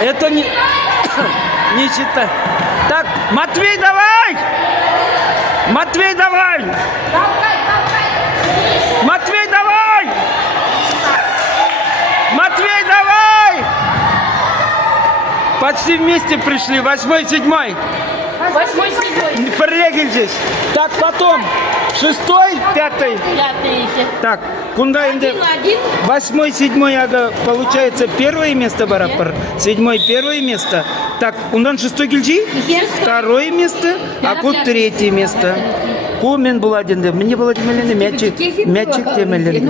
Это не... не считай. Так, Матвей, давай! Матвей, давай! Матвей, давай! Матвей, давай! Почти вместе пришли. 8-й, 7-й. 8-й, 7-й. Прилегли здесь. Так, потом 6-й, 5-й. 5-й. Так, кунда инде. 8-й, 7-й, ага, получается первое место барапар. 7-й первое место. Так, ундан 6-й килджи? Второе место, а кут 3-е место. Ку мен был один, мне было темелен, мячик темелен.